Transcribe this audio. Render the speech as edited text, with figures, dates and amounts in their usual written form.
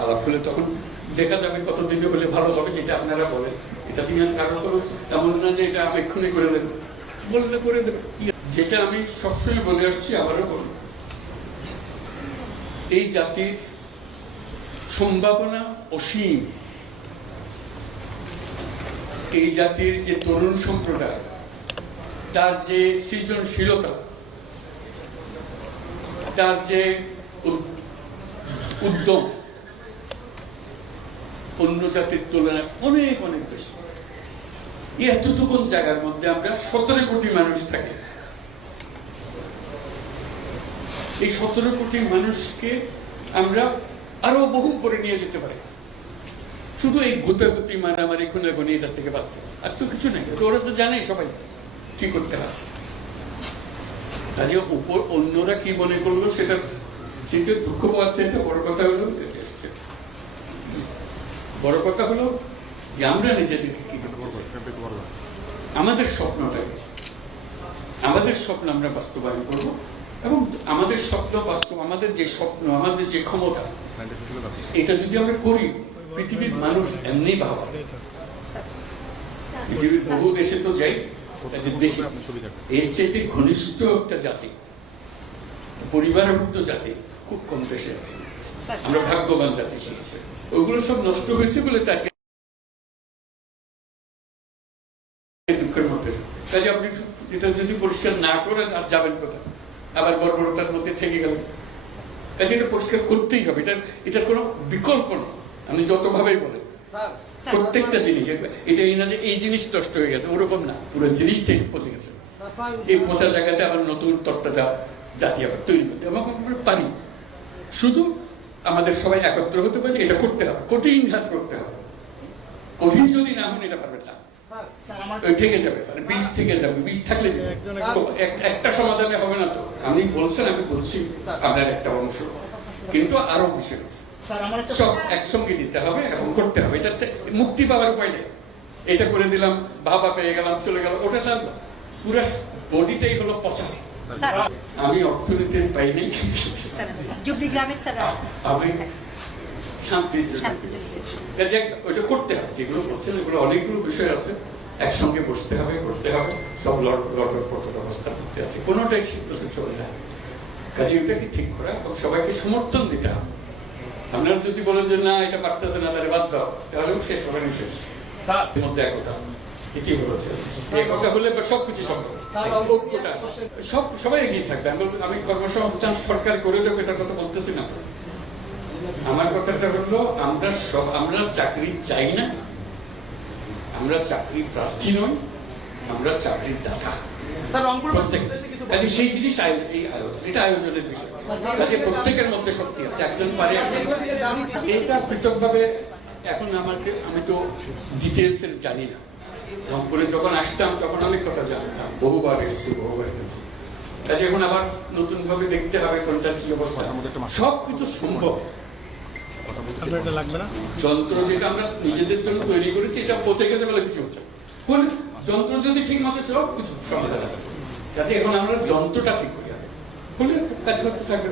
আলাপ হলে তখন দেখা যাবে কতদিনে হলে ভালো হবে, যেটা আপনারা বলেন। এটা তিনি কারণ তো তেমন না যে এটা আমি এক্ষুনি করে দেবো, বললে করে দেবে। যেটা আমি সবসময় বলে আসছি, আবারও বলি, এই জাতির সম্ভাবনা অসীম। এই জাতির যে তরুণ সম্প্রদায়, তার যে সৃজনশীলতা, তার যে উদ্যম অন্য জাতির তুলনায় অনেক অনেক বেশি। এতটুকু জায়গার মধ্যে আমরা 17 কোটি মানুষ থাকি। এই 17 কোটি মানুষকে আমরা আরো বহু করে নিয়ে যেতে পারি, শুধু এই গুতাগুতি মারামারি খুনাখুনি এটার থেকে বাঁচতে, আর তো কিছু নেই। ওরা তো জানে সবাই কি করতে হয়। কাজে উপর অন্যরা কি মনে করলো সেটা সেটা দুঃখ পাচ্ছে। এটা বড় কথা হলো, বড় কথা হলো যে আমরা নিজেদেরকে কি আমাদের স্বপ্নটাকে, আমাদের স্বপ্ন আমরা বাস্তবায়ন করব, এবং আমাদের স্বপ্ন বাস্তব, আমাদের যে স্বপ্ন, আমাদের যে ক্ষমতা, এটা যদি আমরা করি, পৃথিবীর মানুষ এমনি ভাবা, পৃথিবীর বহু দেশে তো যাই, দেখি এর চাইতে ঘনিষ্ঠ একটা জাতি, পরিবারভুক্ত জাতি খুব কম দেশে আছে। আমরা ভাগ্যবান জাতি। ওগুলো সব নষ্ট হয়েছে বলে তাকে দুঃখের মধ্যে। কাজে আপনি এটা যদি পরিষ্কার না করেন আর যাবেন কোথায়, আবার বর্বরতার মধ্যে থেকে গেলেন। কাজে এটা পরিষ্কার করতেই হবে, এটার কোনো বিকল্প নেই। আপনি যতভাবেই বলেন, প্রত্যেকটা জিনিস, এটা এই না যে এই জিনিস নষ্ট হয়ে গেছে, ওরকম না, পুরো জিনিসটাই পচে গেছে। এই পচা জায়গাতে আবার নতুন তরতাজা জাতি আবার তৈরি করতে আমরা পারি। শুধু আমাদের সবাই একত্র হতে পারে, এটা করতে হবে, কঠিন কাজ করতে হবে। কঠিন যদি না হন এটা পারবেন না, থেকে যাবে, মানে বীজ থেকে যাবে। বীজ থাকলে একটা সমাধানে হবে না। তো আমি বলছেন, আমি বলছি আপনার একটা অংশ, কিন্তু আরো বিষয় আছে, সব একসঙ্গে দিতে হবে এবং করতে হবে। এটা মুক্তি পাওয়ার উপায় নেই। এটা করে দিলাম, ভাবা পেয়ে গেলাম, চলে গেল, ওটা জানবো। পুরো বডিটাই হলো পচা। আমি অর্থনীতির পাই নাই, আমি শান্তির ওইটা করতে হবে। যেগুলো করছেন এগুলো অনেকগুলো বিষয় আছে, একসঙ্গে বসতে হবে, করতে হবে। সব লটর পটর অবস্থা করতে আছে, কোনোটাই সিদ্ধান্ত চলে যায়। কাজে ওইটাকে ঠিক করা এবং সবাইকে সমর্থন দিতে হবে। আপনারা যদি বলেন যে না এটা পারতেছে না, তাহলে বাদ দাও, তাহলেও শেষ হবে না। শেষ মধ্যে একতা, এটি বলেছে। একতা হলে সবকিছু সম্ভব, ঐক্যটা সবাই এগিয়ে থাকবে। আমি কর্মসংস্থান সরকার করে দেবো এটার কথা বলতেছি না। আমার কথাটা হলো, আমরা চাকরি চাই না, আমরা চাকরি প্রার্থী নই, আমরা চাকরির দাতা। সেই জিনিস এই আয়োজন, এটা আয়োজনের বিষয়। প্রত্যেকের মধ্যে শক্তি আছে, একজন পারে। এটা পৃথক ভাবে এখন আমি তো ডিটেলস এর জানি না। রংপুরে যখন আসতাম তখন অনেক কথা জানতাম, বহুবার এসেছি, বহুবার গেছি। কাজে এখন আবার নতুন ভাবে দেখতে হবে কোনটা কি অবস্থা। সবকিছু সম্ভব। যন্ত্র যেটা আমরা নিজেদের জন্য তৈরি করেছি, এটা পচে গেছে বলে কিছু হচ্ছে। যন্ত্র যদি ঠিক মতো সব কিছু সমাধান আছে, যাতে এখন আমরা যন্ত্রটা ঠিক করি, কাজ করতে থাকবে।